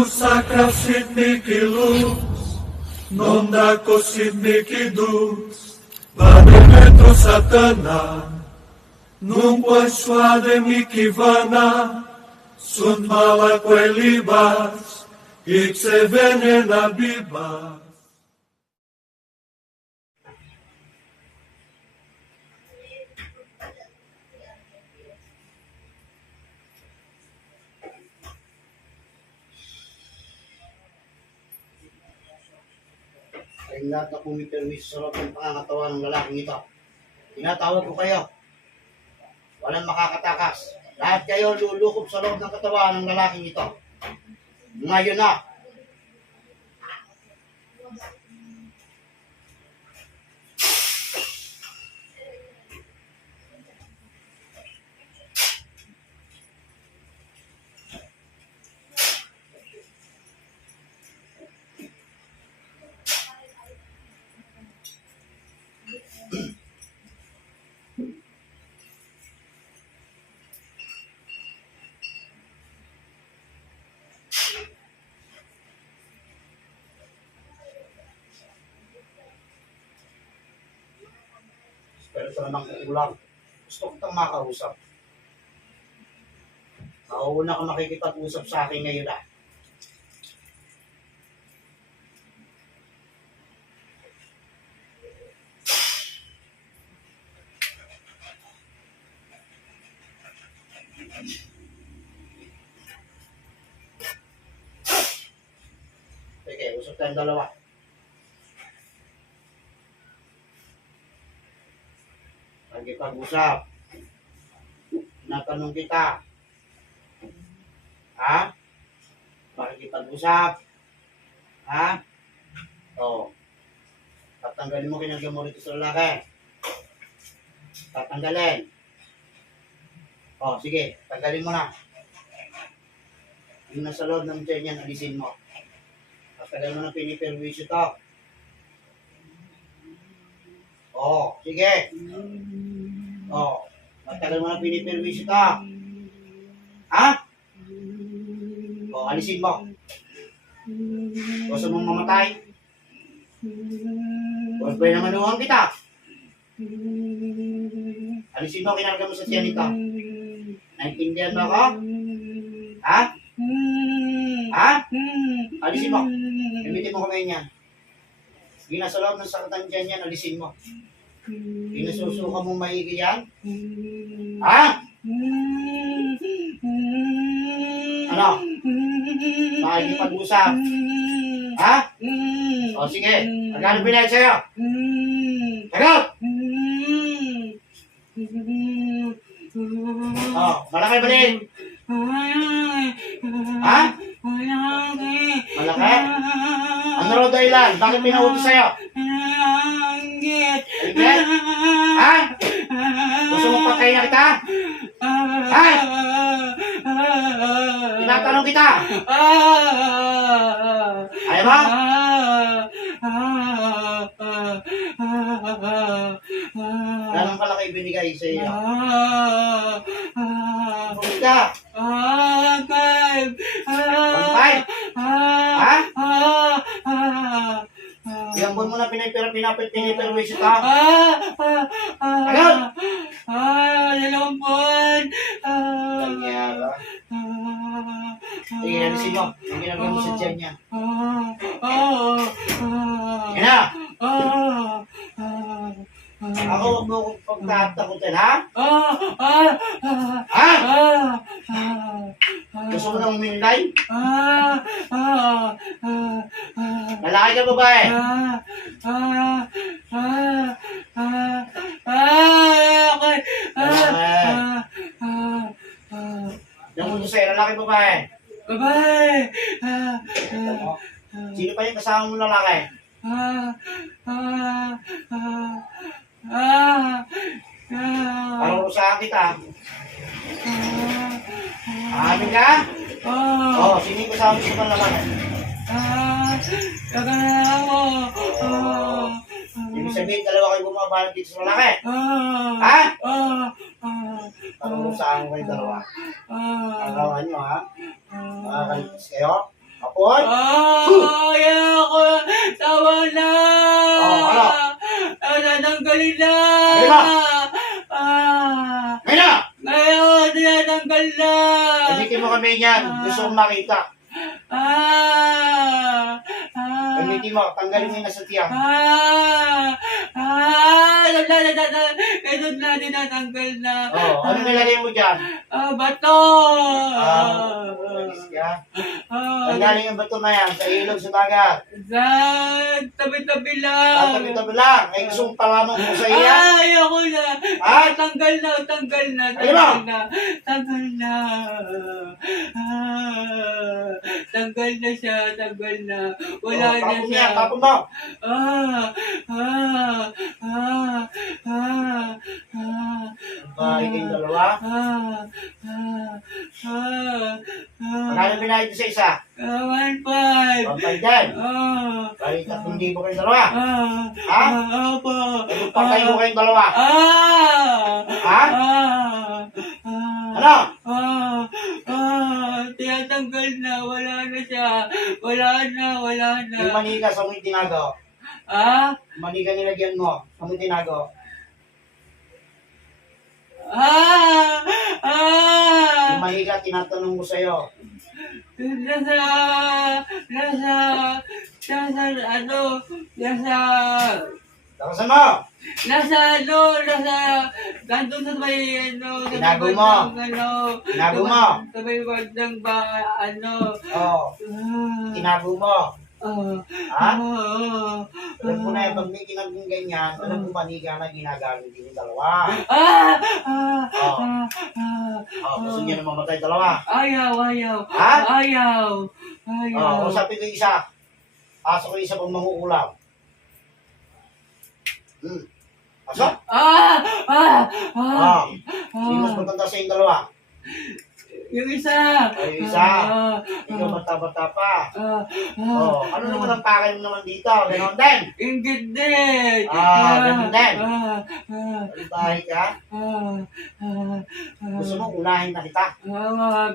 Sacra Sidniki Luz, non da Sidniki Dus, vade metro Satana, nunque suade mikivana, sunt mala quelibas, ixe venena bibas. Kayong lahat na pumipermis sa loob ng pangangatawan ng lalaking ito. Tinatawag ko kayo. Walang makakatakas. Lahat kayo lulukob sa loob ng katawan ng lalaking ito. Ngayon na. Pero ito namang kukulang. Gusto ko itong makausap. Nauuna ka makikipag-usap sa akin ngayon na. Sige, usap tayong dalawa. Pag-ipag-usap. Natanong kita. Ha? Pakikipag-usap. Ha? Oo. Tatanggalin mo kinagyan mo rito sa lalaki. Tatanggalin. O, sige. Tanggalin mo na. Yung nasa loob ng tiyan yan, alisin mo. Tatanggalin mo na piniperwisyo to. O, sige. O, matagal mo na piniperwisyo to. Ha? O, alisin mo. Gusto mong mamatay? Gusto ba naman nuhang kita? Alisin mo, kinarga mo sa tiyan nito. Naintindihan mo ako? Ha? Ha? Alisin mo. Gamitin mo kamay niyan. Hindi na sa loob ng sakatan dyan yan, alisin mo. Pinasusuka mong maigi yan? Ha? Ano? Makikipag-usap? Ha? O sige, magkano binayad sa'yo? Sagot! O, malaki ba din? Ha? Malaki? Ano raw dahilan? Bakit pinautos sa'yo? Inggit? Ha? Gusto mong patayin na kita? Ha? Tinatanong kita? Ayaw mo? Ganong kalaki binigay sa iyo? Kung ka? 1.5? Ha? Ilang buwan mo na piniperwisyo ka? Ano? 2 buwan. Nangyara. Sige, alisin mo. Ang ginagawa mo sa tiyan niya. Yan na! Ako, huwag mo akong pagtatakutin, ha? Ha? Gusto mo nang umintay? Lalaki ka babae? Namunto sa'yo, lalaki babae? Babae. Sino pa yung kasama mo lalaki? Parang usahan kita. Amin ka? Oo, sino yung kasama mo sa lalaki? Kagana mo. Ibig sabihin, dalawa kayo bumabalot dito sa lalaki? Ha? Parang usahan kayo dalawa. Agawan nyo, ha? Makakaligtas kayo? Apoy? Ayoko. Tawa na. Ano? Natanggalin na. Ayun na. Ah. Ngayon na! Ngayon, tinatanggal na. Gamitin mo kami niyan. Gusto kong makita. Ah. Gamitin mo. Tanggalin mo yung nasa tiyan. Ito na, tinatanggal na. Ano nilagay mo dyan? Bato. Alis ka. Tanggalin yung bato na yan sa ilog sa dagat. Sa tabi-tabi lang. Tabi-tabi lang. Ay gusto mong palamang mo sa iya. Ayoko na. Tanggal na. Tanggal na. Tanggal na. Tanggal na siya. Tanggal na. Wala na Tapon siya. niya. Tapon mo. Bahay kayong dalawa. Magkano binayad sa isa? 1.5. 1.5 din. Bali 3,000 kayong dalawa. Ha? Opo. Patay mo kayong dalawa. Ha? Ano? Tinatanggal na. Wala na siya. Wala na. Yung manika sa mo yung tinago. Manika nilagyan mo. Sa mo yung tinago. Yung manika tinatanong mo sa'yo. Takasan mo! Nandun sa may, Tinago mo. Tinago mo. Sa may bandang Tinago mo. Ha? Oo. Alam ko na yung pag may tinagong ganyan, alam ko manika na ginagamit din yung dalawa. Gusto niya na mamatay dalawa. Ayaw. Ha? Ayaw. Usapin ko yung isa. Pasok ko yung isa pang manguulam. Pasok? Sino mas matanda sa yung dalawa? Yung isa. Yung isa. Ikaw bata-bata pa. Ano naman ang pakay mo naman dito? Ganon din. Inggit din. Ganon din. Bahay ka? Gusto mo unahin na kita? Wag.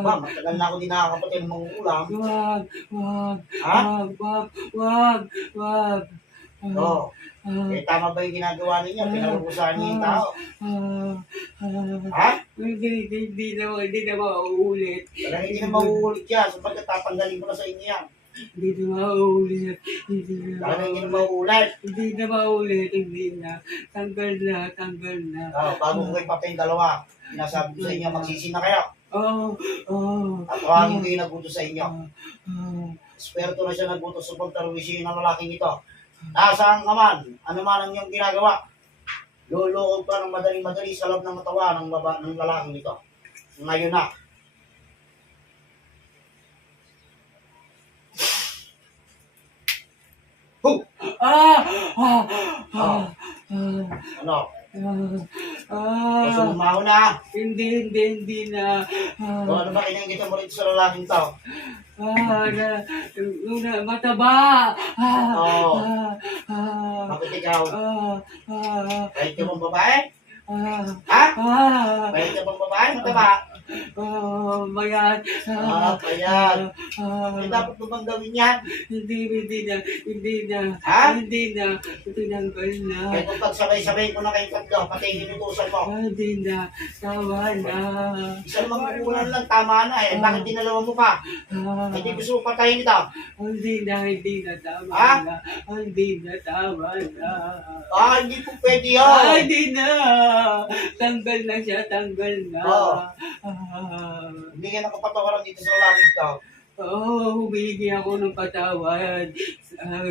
Ba, matagal na ako din nakakapatid ng manguulam. Wag. Eh, tama ba yung ginagawa ninyo? Pinarupusahan niyo yung tao. Ha? Hindi na mauulit. Talagang hindi na mauulit yan. Sapagkat tatanggalin ko na sa inyo yan. Hindi na mauulit. Talagang hindi na mauulit. Hindi na. Tanggal na. Bago ko kayo patay yung dalawa, sinasabi ko sa inyo, magsisi na kayo. At tawagin ko yung nagutos sa inyo. Esperto na siya nagutos sa pagtarwisyo ng lalaking ito. Nasaan ka man, ano man ang iyong ginagawa, lulukog ka ng madali-madali sa loob ng matawa ng lalaking ito. Ngayon na. Ano? Gusto mo mauna? Hindi na. Ano ba kinanggitan mo rin sa lalaking ito? Mataba. Bakit ikaw? Kahit ka bang babae? Ha? Kahit ka bang babae? Mataba? Mayat. Payat. Eh, dapat mo bang gawin yan? Hindi na. Ha? Hindi na. Tinanggal na. Kahit kung pagsabay-sabay ko na kayong tatlo, pati hinutusan mo. Hindi na. Tawa na. Isang magkukunan lang, tama na eh. Bakit dinalawa mo pa? Hindi gusto mo patayin ito. Hindi na. Tama Ha? na. Hindi na. Tama na. Hindi po pwede yun. Hindi na. Tanggal na siya. Tanggal na. Hindi ka nakapatawaran dito sa lalaki ito. Humingi ako ng patawad.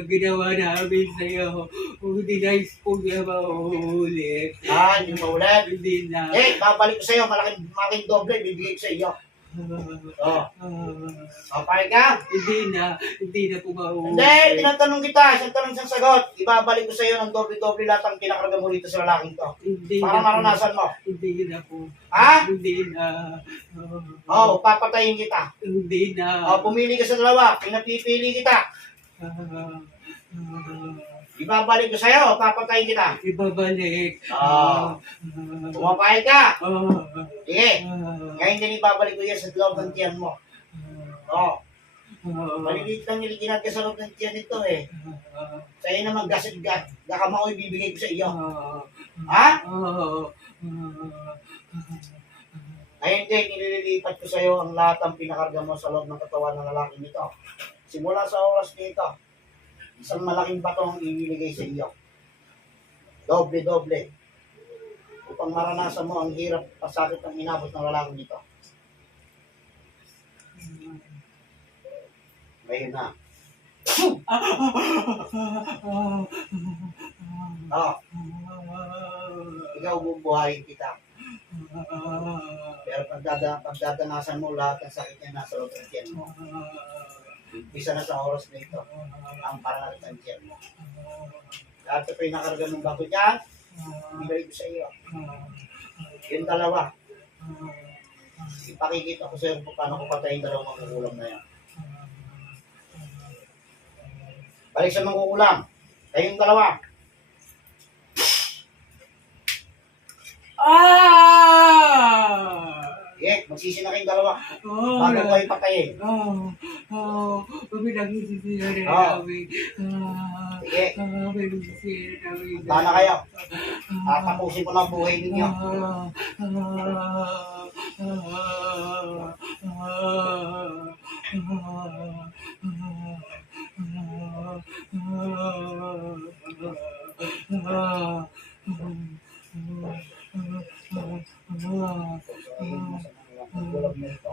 Ginawa namin sa'yo. Hindi na niya mauulit. Hindi mo maulit. Hindi na. Babalik ko sa'yo. Malaking doble, bibigay ko sa iyo. Papayag ka? Hindi na po mauulit. Hindi, tinatanong kita. Isang tanong isang sagot. Ibabalik ko sa iyo ng doble-doble lahat ang pinakarga mo dito sa lalaking to. Para maranasan mo. Hindi na po. Ha? Hindi na. Papatayin kita. Hindi na. Pumili ka sa dalawa. Pinapipili kita. Ibabalik ko sa'yo, papatayin kita. Ibabalik. Pumapayag ka. Ah. Sige. Ah. Ngayon din ibabalik ko yan sa loob ng tiyan mo. Oo. Ah. Maliliit lang niliginat ka sa loob ng tiyan nito eh. Ah. Sa'yo naman gasit gakama ko ibibigay ko sa iyo. Ah. Ha? Ah. Ngayon din, nililipat ko sa iyo ang lahat ng pinakarga mo sa loob ng katawan ng lalaking ito. Simula sa oras nito, isang malaking bato ang ibibigay sa iyo. Doble-doble. Upang maranasan mo ang hirap at sakit ng inabot ng lalaking ito. Ngayon na. Ikaw bubuhayin kita. Pero pagdadanasan mo lahat ng sakit niya nasa loob ng tiyan mo. Umpisa na sa oras na ito ang pangalit ng tiyan mo. Lahat sa pinakarga mong bago dyan, ibalik ko sa iyo. Yung dalawa, ipakikita ko sa iyo kung paano ko patayin dalawang magugulang na yan. Balik sa magugulang. Kayong dalawa. Sige, magsisi na kayong dalawa. Bago ko ipatayin. Pinagsisira Oo. namin. Sige, Pinagsisira namin. handa na kayo. Tatapusin ko na ang buhay ninyo. Magugulang na ito.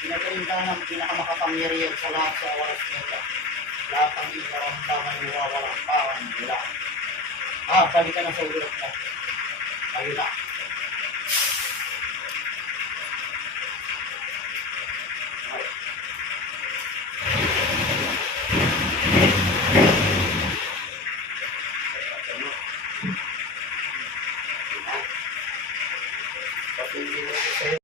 Pinagaling ka ng pinakamakapangyarihan sa lahat sa oras nito. Lahat ng ikaramdaman mo wawalang parang nila. Balik ka na sa ulit mo. Ayun na. Pag hindi mo